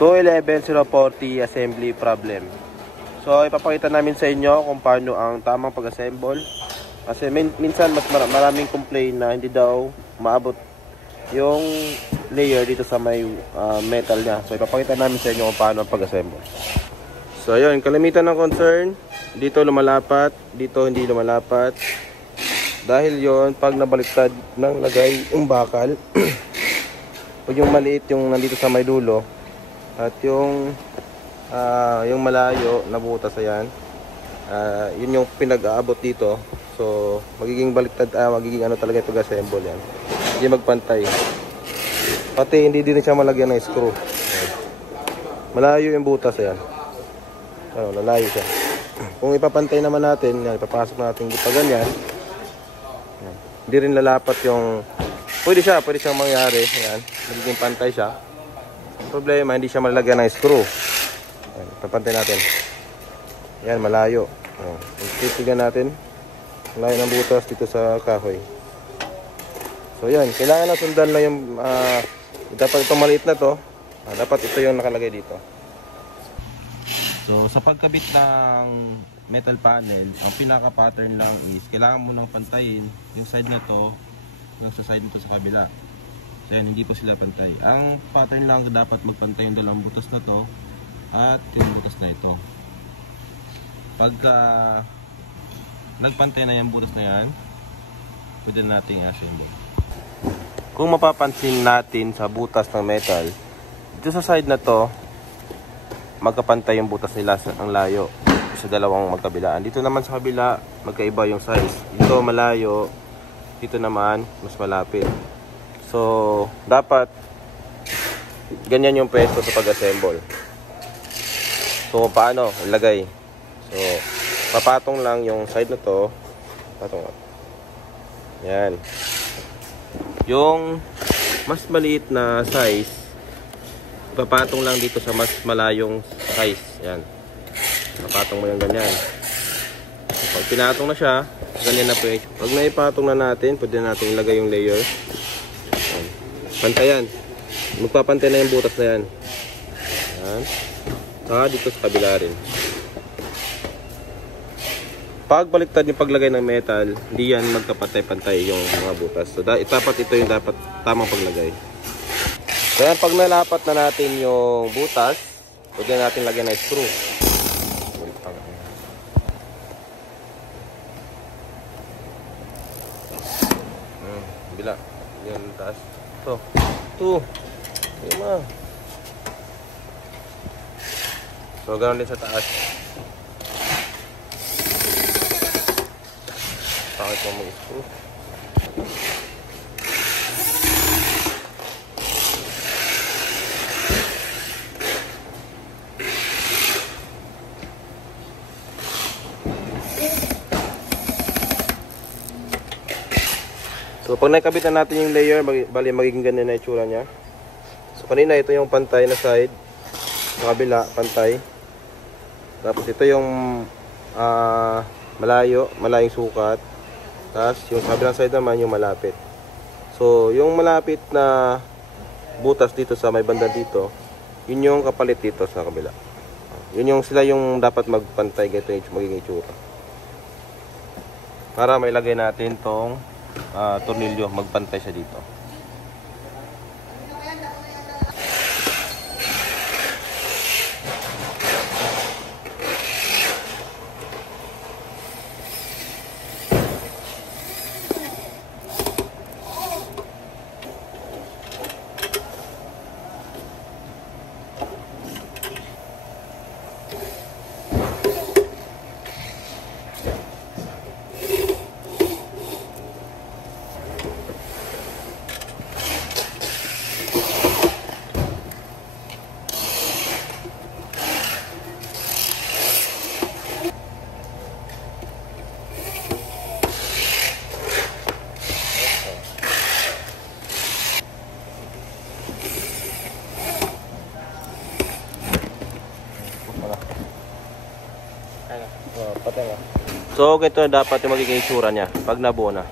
211040 assembly problem. So ipapakita namin sa inyo kung paano ang tamang pag-assemble. Kasi minsan mas maraming complain na hindi daw maabot yung layer dito sa may metal niya. So ipapakita namin sa inyo kung paano ang pag-assemble. So ayun, kalimitan ng concern, dito lumalapat, dito hindi lumalapat. Dahil yon pag nabaliktad ng lagay yung bakal, pag yung maliit yung nandito sa may dulo at yung malayo nabutas, ayan, yun yung pinag-aabot dito. So magiging baliktad, magiging ano talaga yung pag-assemble yan, hindi magpantay. Pati hindi din siya malagyan ng screw. Ayan. Malayo yung butas, ayan, lalayo siya. Kung ipapantay naman natin, yan, ipapasok natin dito ganyan, hindi rin lalapat yung, pwede siyang mangyari, ayan, magiging pantay siya. Problema, hindi siya malagyan ng screw. Ayan, papantay natin. Ayan, malayo. Titigan natin. Malayo ng butas dito sa kahoy. So, yan. Kailangan na sundan lang yung, dapat itong maliit na to. Dapat ito yung nakalagay dito. So, sa pagkabit ng metal panel, ang pinaka-pattern lang is, kailangan mo nang pantayin yung side na to, yung sa side nito sa kabila. So yan, hindi po sila pantay. Ang pattern lang dapat magpantay yung dalawang butas na to at yung butas na ito. Pagka nagpantay na yung butas na yan, pwede natin i-assemble. Kung mapapansin natin sa butas ng metal, dito sa side na to, magkapantay yung butas nila ang layo sa dalawang magkabilaan. Dito naman sa kabila, magkaiba yung size. Dito malayo, dito naman mas malapit. So, dapat ganyan yung pwesto sa pag-assemble. So, paano? Ilagay. So, papatong lang yung side na to. Patong lang. Yan. Yung mas maliit na size, papatong lang dito sa mas malayong size. Yan. Papatong mo yung ganyan. Pag pinatong na siya, ganyan na po yung. Pag naipatong na natin, pwede natin ilagay yung layer. Pantayan. Magpapantay na yung butas na yan. Ayan. Saka dito sa kabila rin. Pag baliktad yung paglagay ng metal, hindi yan magkapantay-pantay yung mga butas. So dapat ito yung dapat tamang paglagay. So yan, pag nalapat na natin yung butas, pwede natin lagyan ng screw. Bila. Yan taas. Ito. Ayan na. So, ganoon din sa taas. Pakit mo mag-screw. So, pag nakabit na natin yung layer, bali magiging ganyan na itsura niya. So, kanina ito yung pantay na side. Sa kabila, pantay. Tapos ito yung malayong sukat. Tapos yung kabilang side naman yung malapit. So, yung malapit na butas dito sa may banda dito, yun yung kapalit dito sa kabila. Yun yung sila yung dapat magpantay, ganito yung magiging itsura. Para mailagay natin tong tornilyo, magpantay siya dito. So, ito dapat yung magiging itsura niya pag nabuo na.